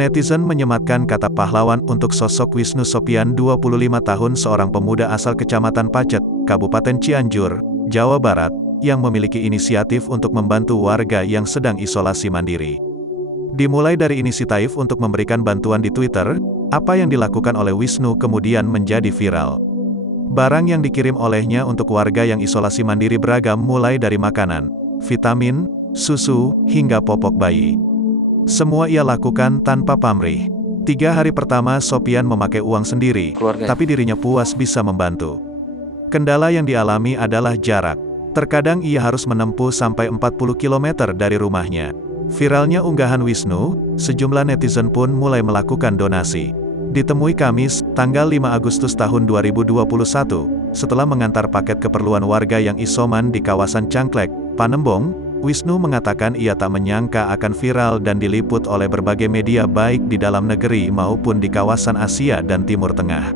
Netizen menyematkan kata pahlawan untuk sosok Wisnu Sopyan 25 tahun seorang pemuda asal Kecamatan Pacet, Kabupaten Cianjur, Jawa Barat, yang memiliki inisiatif untuk membantu warga yang sedang isolasi mandiri. Dimulai dari inisiatif untuk memberikan bantuan di Twitter, apa yang dilakukan oleh Wisnu kemudian menjadi viral. Barang yang dikirim olehnya untuk warga yang isolasi mandiri beragam mulai dari makanan, vitamin, susu, hingga popok bayi. Semua ia lakukan tanpa pamrih. 3 hari pertama Sopyan memakai uang sendiri, tapi dirinya puas bisa membantu. Kendala yang dialami adalah jarak. Terkadang ia harus menempuh sampai 40 km dari rumahnya. Viralnya unggahan Wisnu, sejumlah netizen pun mulai melakukan donasi. Ditemui Kamis, tanggal 5 Agustus tahun 2021, setelah mengantar paket keperluan warga yang isoman di kawasan Cangklek, Panembong, Wisnu mengatakan ia tak menyangka akan viral dan diliput oleh berbagai media baik di dalam negeri maupun di kawasan Asia dan Timur Tengah.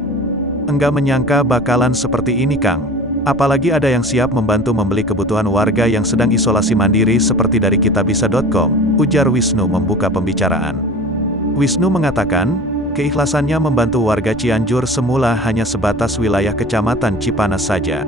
Enggak menyangka bakalan seperti ini, Kang. Apalagi ada yang siap membantu membeli kebutuhan warga yang sedang isolasi mandiri seperti dari kitabisa.com, ujar Wisnu membuka pembicaraan. Wisnu mengatakan, keikhlasannya membantu warga Cianjur semula hanya sebatas wilayah Kecamatan Cipanas saja.